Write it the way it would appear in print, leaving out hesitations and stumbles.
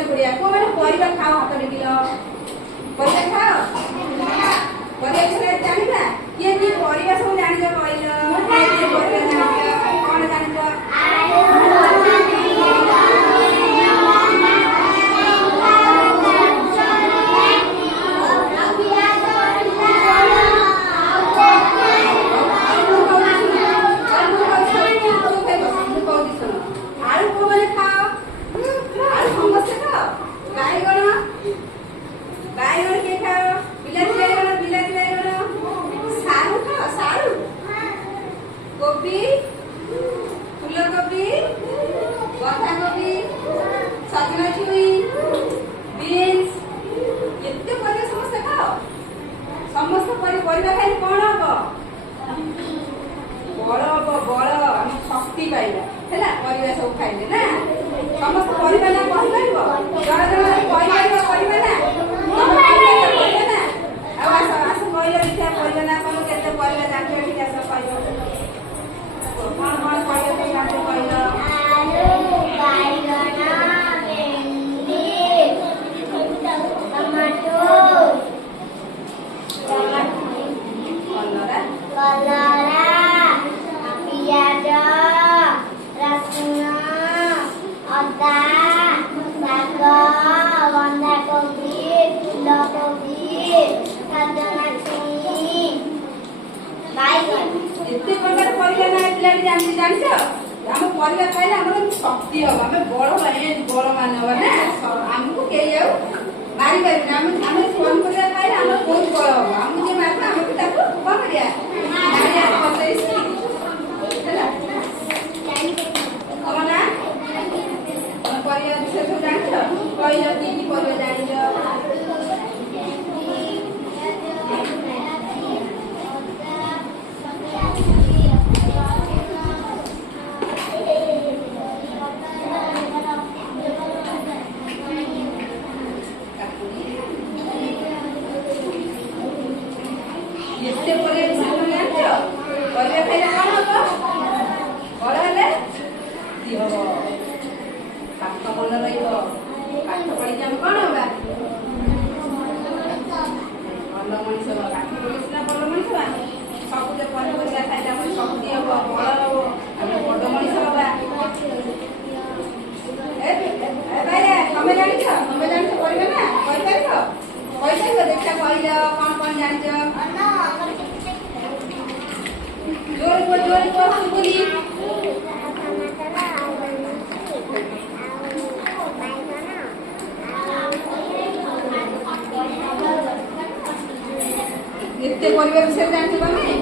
बसे पड़िया को मैंने परिबा खाओ हाथ टेकिलो परिबा खाओ परिबा छले जानिबा किए किए परिबा सब जानि जो कहलो किए परिबा जानि कोन जानि जो कोबी फूलकोबी बंधाकोबी सजना छुई बीन्स एते परिबा समस्त खाओ समस्त परिबा खाइ कोन हबो बड़ हम शक्ति पाइबा हैला परिबा सब खाइले ना समस्त परिबा ना कहि पाइबो जरा जरा परिबा ना आ आस कहले देखा परिबा ना कोन केते परिबा जानि ठीक आस पाइबो कौन कौन परिबा के नाम कहलो आलू बैंगन भिंडी टमाटो कलरा पियाज रसुन अदा शाग बंधाकोबी फूलकोबी सजना छुई बैगन एते प्रकार परिबा ना पिलाटी जानि जानिछ हम परिबा खाइले हमर शक्ति हो हमें बड़ मान हो ना हमको के आउ मारी पारि हम फोन परिबा खाइले हमर बहुत बड़ हो हम जे मारबा हम ताको कोन करिया मारिया बसै हैला कोना परिबा विषय सब जानिछ कहलो की परिबा जानिछ एते परिबा विषय सब जानिछ परिबा खाइले कोन हबो बड़ हेले दी हबो पाठ मन रहिबो पाठ पढि हम कोन होबा ଭଲ ମଣିଷ ହବା ପାଠ ପଢିସିନା ଭଲ ମଣିଷ ହବା ସବୁଜ ପନିପରିବା ଖାଇଲେ ଆମର ଶକ୍ତି ହବ ବଳ ହବ ଆମେ ବଡ ମଣିଷ ହବା ଭାଇରା ତମେ ଜାଣିଛ ପରିବା ନା କହିପାରିବ ଦେଖିଆ କହିଲ କଣ କଣ ଜାଣିଛ ଜୋର କୁହ ଶୁଭୁନି एते परिबा विषय जानछि बामे